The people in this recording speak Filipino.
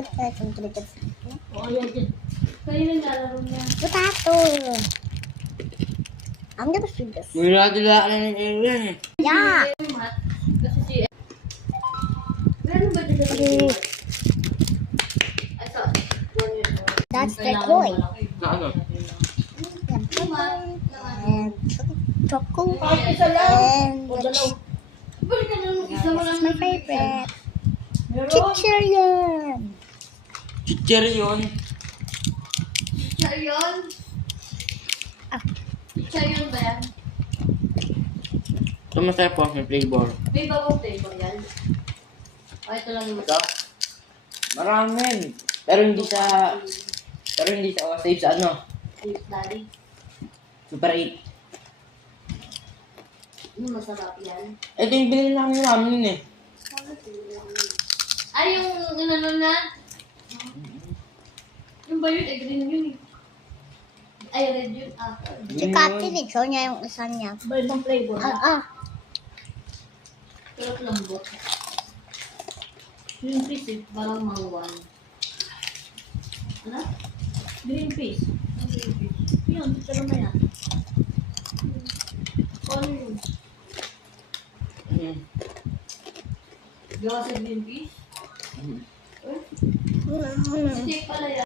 tulad tayo kung tulad tayo. Oo, yan dyan. Kayo nang lalaro niya. Potato. I'm gonna see this. Wala dila ka na yan eh. Yeah. Kasi si... Meron ba dito si... I thought, That's the toy. Na ano? And choco. Isa lang. And O, dalaw. Balik ka na nung isa mo this lang. is my favorite. Meron. Chichirian. Chicherion. Charion? Ah. Charion ba yan? Ito masaya po, may flavor. May bagong flavor yan. O, ito lang yung Ito? Maraming. Pero hindi sa save sa ano. Please, daddy. Super 8. Masarap yan. Ito yung binili namin namin eh. Ay, yung inano na? Yung ba yun? Eh, green yun eh. Ay, red yun. Ah, Si Cathy, show niya yung isa niya. ba ibang flavor na? Ah. Pero lambot. Green fish eh, parang mangwan. Ano? Green fish. Ang green fish. Yun, pero na yan. Ano yun? Gawa sa green fish? Eh? Steak pala yan.